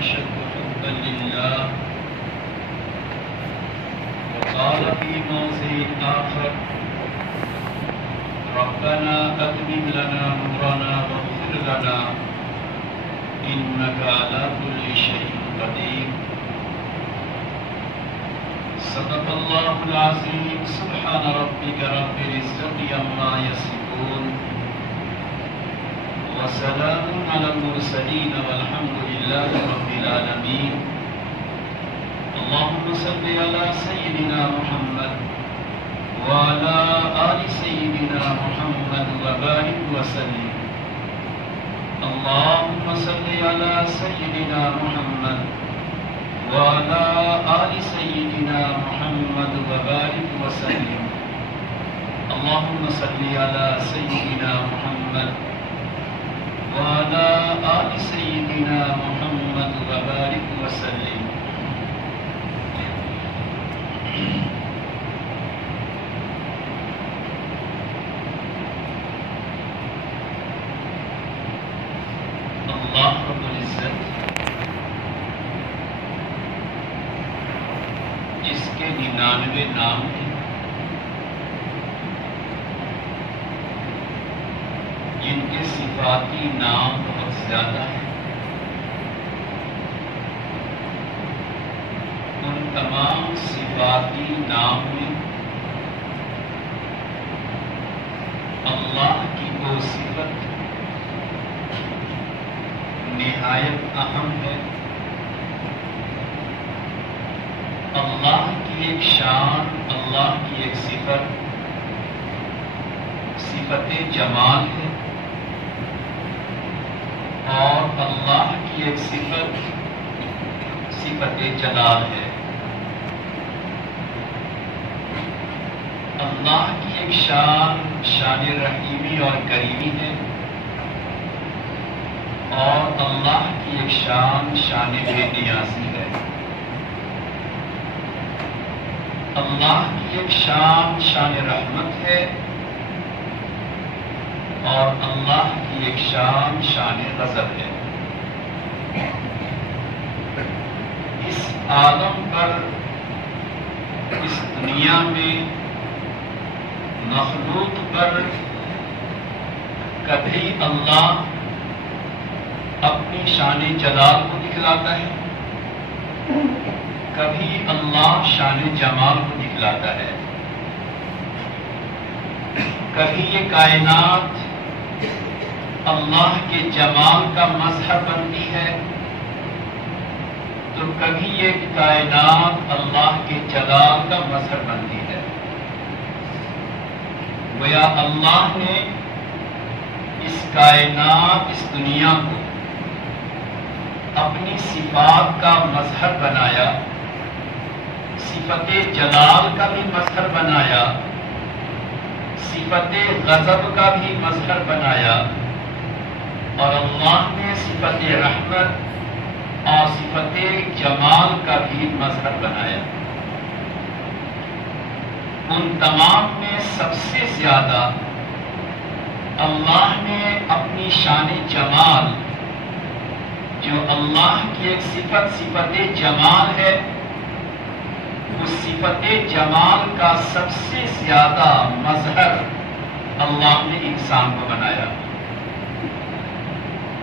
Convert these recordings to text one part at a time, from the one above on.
أشد حبا لله. وقال في موضع آخر ربنا أتمم لنا نورنا واغفر لنا إنك على كل شيء قدير. صدق الله العظيم. سبحان ربك رب العزة عما يصفون وسلام على المرسلين والحمد لله رب العالمين. اللهم صل على سيدنا محمد وعلى آل سيدنا محمد وبارك وسلم. اللهم صل على سيدنا محمد وعلى آل سيدنا محمد وبارك وسلم. اللهم صل على سيدنا محمد وعلى آل سيدنا محمد وبارك وسلم. اللہ رب العزت جس کے 99 نام ہیں، جن کے صفاتی نام بہت زیادہ ہیں، ان تمام صفاتی نام میں اللہ کی وہ صفت نہایت اہم ہے، اللہ کی ایک شان، اللہ کی ایک صفت، صفت جمال ہے، اور اللہ کی ایک صفت، صفت جلال ہے۔ اللہ کی ایک شان، شان رحیمی اور کریمی ہے، اور اللہ کی ایک شان، شان بے نیازی ہے۔ اللہ کی ایک شان، شان رحمت ہے، اور اللہ کی ایک شان، شان غضب ہے۔ اس عالم پر، اس دنیا میں، مخلوق پر کبھی اللہ اپنی شان جلال کو دکھلاتا ہے، کبھی اللہ شان جمال کو دکھلاتا ہے۔ کبھی یہ کائنات اللہ کے جمال کا مظہر بنتی ہے، تو کبھی یہ کائنات اللہ کے جلال کا مظہر بنتی ہے۔ گویا اللہ نے اس کائنات، اس دنیا کو اپنی صفات کا مظہر بنایا، صفت جلال کا بھی مظہر بنایا، صفت غضب کا بھی مظہر بنایا، اور اللہ نے صفت رحمت اور صفت جمال کا بھی مظہر بنایا۔ ان تمام میں سب سے زیادہ اللہ نے اپنی شان جمال، جو اللہ کی ایک صفت، صفت جمال ہے، اس صفت جمال کا سب سے زیادہ مظہر اللہ نے انسان کو بنایا۔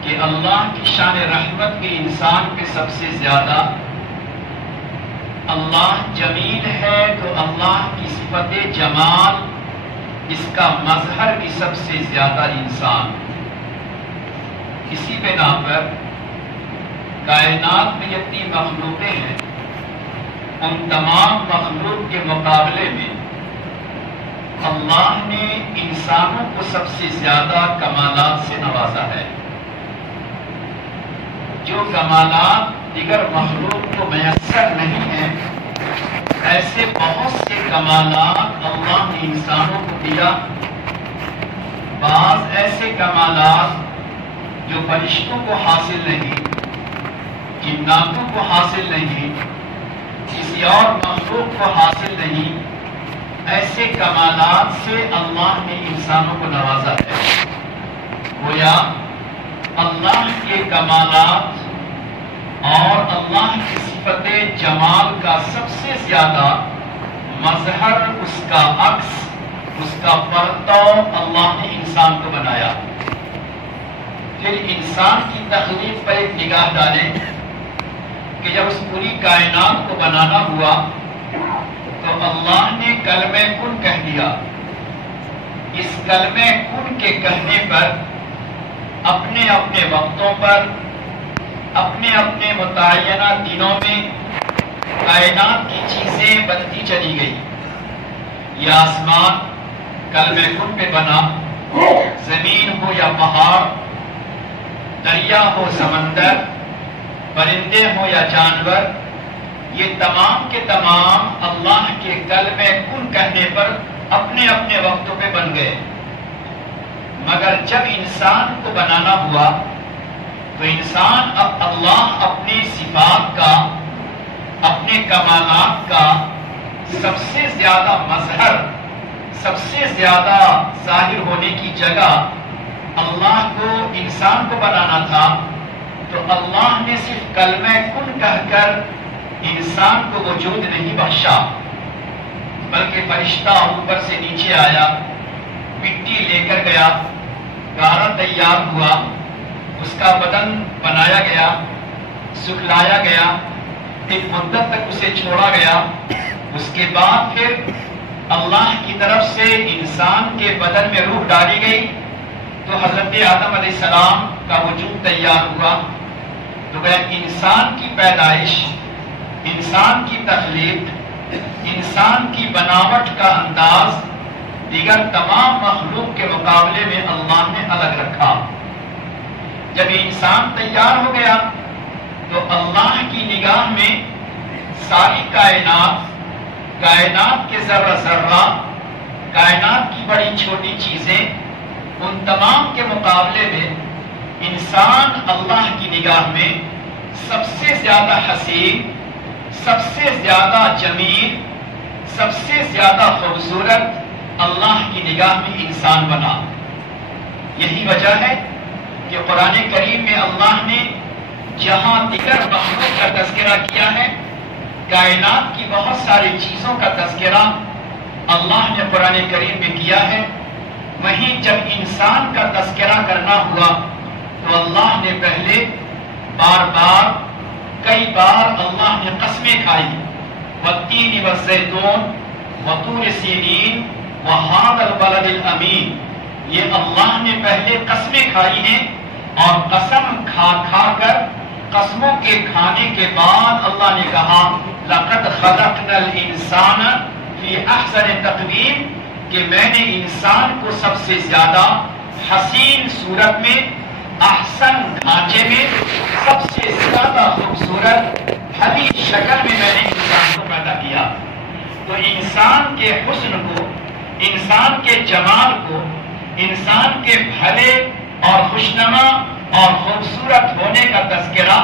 کہ اللہ کی شان رحمت کے انسان پہ سب سے زیادہ، اللہ جمیل ہے تو اللہ کی صفت جمال، اس کا مظہر بھی سب سے زیادہ انسان۔ اسی بنا پر کائنات میں جتنی مخلوقیں ہیں، ان تمام مخلوق کے مقابلے میں اللہ نے انسانوں کو سب سے زیادہ کمالات سے نوازا ہے۔ جو کمالات دیگر مخلوق کو میسر نہیں ہیں، ایسے بہت سے کمالات اللہ نے انسانوں کو دیا۔ بعض ایسے کمالات جو فرشتوں کو حاصل نہیں، جناتوں کو حاصل نہیں، کسی اور مخلوق کو حاصل نہیں، ایسے کمالات سے اللہ نے انسانوں کو نوازا ہے۔ گویا اللہ کے کمالات اور اللہ کی صفت جمال کا سب سے زیادہ مظہر، اس کا عکس، اس کا پرتو اللہ نے انسان کو بنایا۔ پھر انسان کی تخلیق پر ایک نگاہ ڈالیں کہ جب اس پوری کائنات کو بنانا ہوا تو اللہ نے کلمہ کن کہہ دیا۔ اس کلمہ کن کے کہنے پر اپنے اپنے وقتوں پر، اپنے اپنے متعینہ دنوں میں کائنات کی چیزیں بنتی چلی گئی۔ یہ آسمان کلمہ کن پہ بنا، زمین ہو یا پہاڑ، دریا ہو سمندر، پرندے ہو یا جانور، یہ تمام کے تمام اللہ کے کلمہ کن کہنے پر اپنے اپنے وقتوں پہ بن گئے۔ مگر جب انسان کو بنانا ہوا تو انسان اب اللہ اپنی صفات کا، اپنے کمالات کا سب سے زیادہ مظہر، سب سے زیادہ ظاہر ہونے کی جگہ اللہ کو، انسان کو بنانا تھا، تو اللہ نے صرف کلمہ کن کہہ کر انسان کو وجود نہیں بخشا، بلکہ فرشتہ اوپر سے نیچے آیا، مٹی لے کر گیا، گارا تیار ہوا، اس کا بدن بنایا گیا، سکھلایا گیا، ایک مدت تک اسے چھوڑا گیا، اس کے بعد پھر اللہ کی طرف سے انسان کے بدن میں روح ڈالی گئی تو حضرت آدم علیہ السلام کا وجود تیار ہوا۔ تو وہ انسان کی پیدائش، انسان کی تخلیق، انسان کی بناوٹ کا انداز دیگر تمام مخلوق کے مقابلے میں اللہ نے الگ رکھا۔ جب انسان تیار ہو گیا تو اللہ کی نگاہ میں ساری کائنات، کائنات کے ذرہ ذرہ، کائنات کی بڑی چھوٹی چیزیں، ان تمام کے مقابلے میں انسان اللہ کی نگاہ میں سب سے زیادہ حسین، سب سے زیادہ جمیل، سب سے زیادہ خوبصورت اللہ کی نگاہ میں انسان بنا۔ یہی وجہ ہے کہ قرآن کریم میں اللہ نے جہاں دیگر مخلوق کا تذکرہ کیا ہے، کائنات کی بہت ساری چیزوں کا تذکرہ اللہ نے قرآن کریم میں کیا ہے، وہیں جب انسان کا تذکرہ کرنا ہوا تو اللہ نے پہلے بار بار، کئی بار اللہ نے قسمیں کھائی، والتین والزیتون وطور سینین وہذا البلد الامین۔ یہ اللہ نے پہلے قسمیں کھائی ہیں، اور قسم کھا کھا کر، قسموں کے کھانے کے بعد اللہ نے کہا لَقَدْ خَلَقْنَا الْإِنسَانَ فِي أَحْسَنِ تَقْوِيمٍ، کہ میں نے انسان کو سب سے زیادہ حسین صورت میں، احسن ڈھانچے میں، سب سے زیادہ خوبصورت حدیث شکل میں نے انسان کو پیدا کیا۔ تو انسان کے حسن کو، انسان کے جمال کو، انسان کے بھلے اور خوشنما اور خوبصورت ہونے کا تذکرہ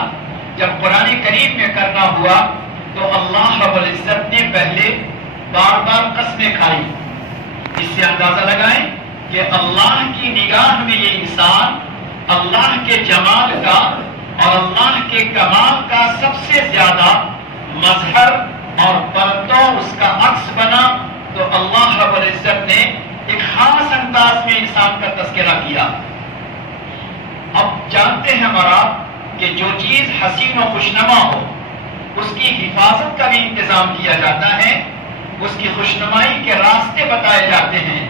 جب قرآن کریم میں کرنا ہوا تو اللہ رب العزت نے پہلے بار بار قسمیں کھائی۔ اس سے اندازہ لگائیں کہ اللہ کی نگاہ میں یہ انسان اللہ کے جمال کا اور اللہ کے کمال کا سب سے زیادہ مظہر اور پرتو، اس کا عکس بنا۔ تو اللہ رب العزت نے ایک خاص انداز میں انسان کا تذکرہ کیا۔ اب جانتے ہیں ہمارا کہ جو چیز حسین و خوشنما ہو اس کی حفاظت کا بھی انتظام کیا جاتا ہے، اس کی خوشنمائی کے راستے بتائے جاتے ہیں۔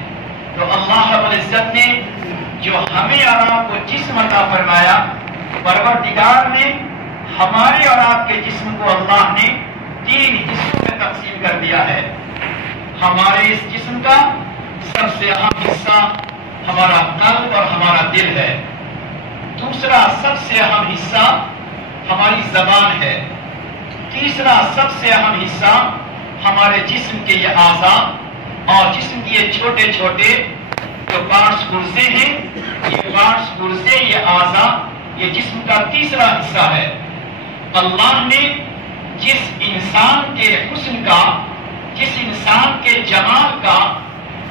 تو اللہ رب العزت نے جو ہمیں اور آپ کو جسم عطا فرمایا، پروردگار نے ہمارے اور آپ کے جسم کو اللہ نے 3 حصوں میں تقسیم کر دیا ہے۔ ہمارے اس جسم کا سب سے اہم حصہ ہمارا قلب اور ہمارا دل ہے۔ دوسرا سب سے اہم حصہ ہماری زبان ہے۔ تیسرا سب سے اہم حصہ ہمارے جسم کے یہ اعضاء اور جسم کے یہ چھوٹے چھوٹے جو پارٹس پرزے ہیں، یہ پارٹس پرزے، یہ اعضاء، یہ جسم کا تیسرا حصہ ہے۔ اللہ نے جس انسان کے حسن کا، جس انسان کے جمال کا،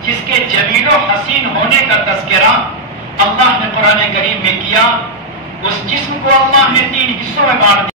جس کے جمیل و حسین ہونے کا تذکرہ اللہ نے قرآن کریم میں کیا، اس جسم کو اللہ نے 3 حصوں میں بانٹ دیا۔